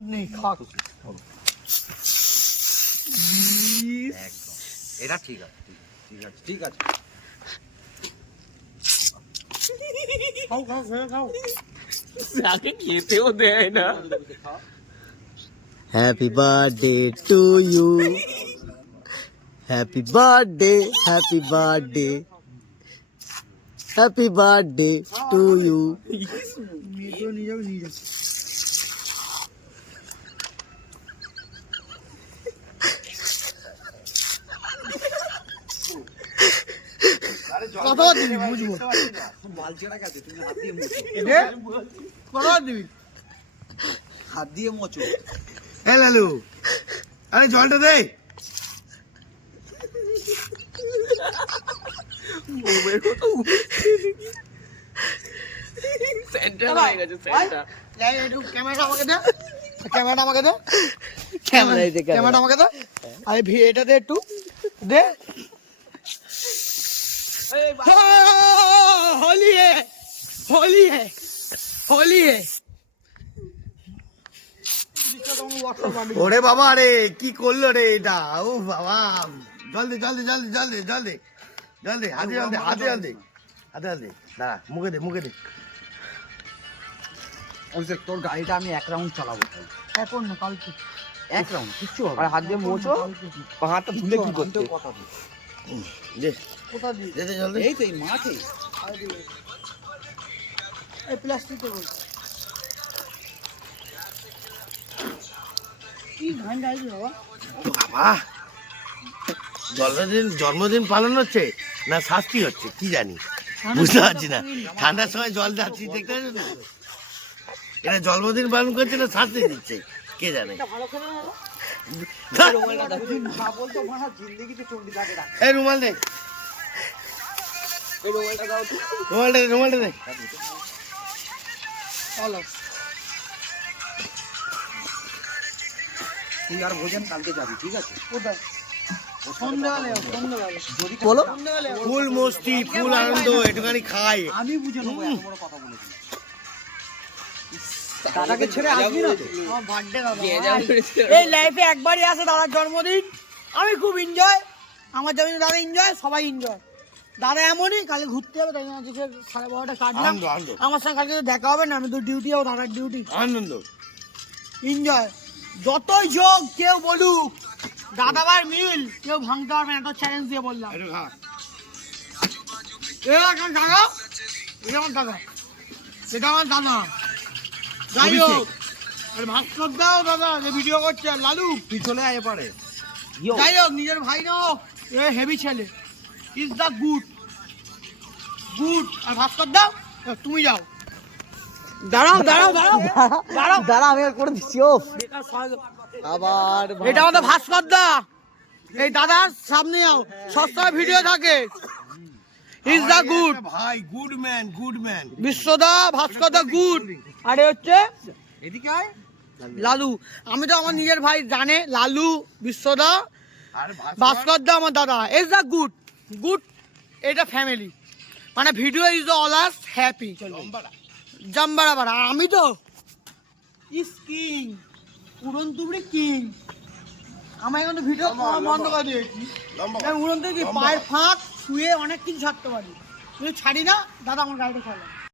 নেই খাক এটা ঠিক আছে ঠিক আছে ঠিক আছে খাও খাও খাও আগে খেতেও দেয় না। Happy birthday to you, happy birthday, happy birthday, happy birthday to you. নিয়ে যাবে নিয়ে যাবে কত দিবি বুঝবো বালতিটা কাছে তুমি হাত দিয়ে মোচো কত দিবি হাত দিয়ে মোচো এ লালু আরে জলটা দে সেন্টার হয়ে গেছে সেন্টার। ক্যামেরাটা আমাকে দে ক্যামেরাটা আমাকে দে ক্যামেরাতে ক্যামেরাটা আমাকে দে আরে এটা দে একটু দে होली है होली है होली है ওরে বাবা রে কি করলো রে এটা, ও বাবা, জলদি জলদি জলদি জলদি জলদি জলদি, হাতে জলদি হাতে জলদি হাতে জলদি, দাঁড়া মুখে দে মুখে দে। অভিষেক তোর গাড়িটা আমি 1 রাউন্ড চালাবো এখন না কালকে 1 রাউন্ড কিচ্ছু হবে আর হাত দিয়ে মোছো, হাতটা ধুলে কি করতে? কথা বল দে কোথা দিয়ে দে দে জলদি। এই তো এই মাঠে এই প্লাস্টিকে বল কি ধান ডাইছি বাবা বাবা জন্মদিন পালন হচ্ছে না শাস্তি হচ্ছে কি জানি, বুঝতে পারছি না। ঠান্ডার সময় জল যাচ্ছি দেখতে পাচ্ছ না? এটা জন্মদিন পালন করছে না শাস্তি দিচ্ছে কে জানে। ভালো করে না বলতো মারা জিন্দেগিতে চন্ডি দাগে রাখ এই রুমাল দে, এই মোবাইলটা দাও তো। রুমালটা দে রুমালটা দে। চলো তুই আর ভোজন কালকে যাবি ঠিক আছে কোথায় সন্ধ্যাবেলা সন্ধ্যাবেলা যদি বলো সন্ধ্যাবেলা ফুল মস্তি ফুল আনন্দ একটুখানি খাই। আমি বুঝে নেবো এত বড় কথা বলেছি দাদাকে ছেড়ে আসবি না তো আমার বার্থডে দাদা কে যাবে? এই লাইফে একবারই আসে দাদার জন্মদিন, আমি খুব এনজয়, আমার জন্মদিন দাদা এনজয়, সবাই এনজয়। দাদা এমনই কালে ঘুরতে হবে, তাই জন্য আজকে 12:30 কাটলাম। আনন্দ আনন্দ আমার সঙ্গে কালকে তো দেখা হবে না, আমি তো ডিউটি যাবো, দাদার ডিউটি। আনন্দ এনজয় যতই যোগ কেউ বলুক, দাদা ভাই মিল কেউ ভাঙতে পারবে না, তো চ্যালেঞ্জ দিয়ে বললাম। একটু খা। এটা আমার দাদা, এটা আমার দাদা, এটা আমার দাদা। যাই হোক, আর ভাস্কর দাও দাদা যে ভিডিও করছে, লালু তুই চলে আয় পারে যাই হোক নিজের ভাই না হোক, এ হেভি ছেলে, ইজ দ্য গুড গুড। আর ভাস্কর দাও তুমি যাও, দাঁড়াও দাঁড়াও দাঁড়াও দাঁড়াও দাঁড়া আমি আর করে দিচ্ছি। ও আবার এটা আমাদের ভাস্কর দা, এই দাদার সামনে যাও, সবসময় ভিডিও থাকে, ইজ দ্য গুড ভাই গুড ম্যান গুড ম্যান। বিশ্বদা ভাস্কর দা গুড। আরে হচ্ছে এদিকে আয় লালু, আমি তো আমার নিজের ভাই জানে, লালু বিশ্বদা আর ভাস্কর দা আমার দাদা, ইজ দ্য গুড গুড। এটা ফ্যামিলি মানে ভিডিও ইজ অলওয়েজ হ্যাপি জাম্বারা বাড়া। আর আমি তো ইস কিং, উড়ন তুবড়ি কিং। আমার এখন ভিডিও বন্ধ করে দিয়েছি, উড়ন থেকে পায়ের ফাঁক শুয়ে অনেক কিছু ছাড়তে পারি, কিন্তু ছাড়ি না। দাদা আমার গাড়িটা চালা।